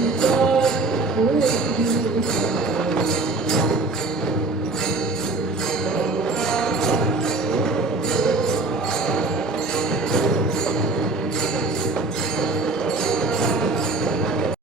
Thank you.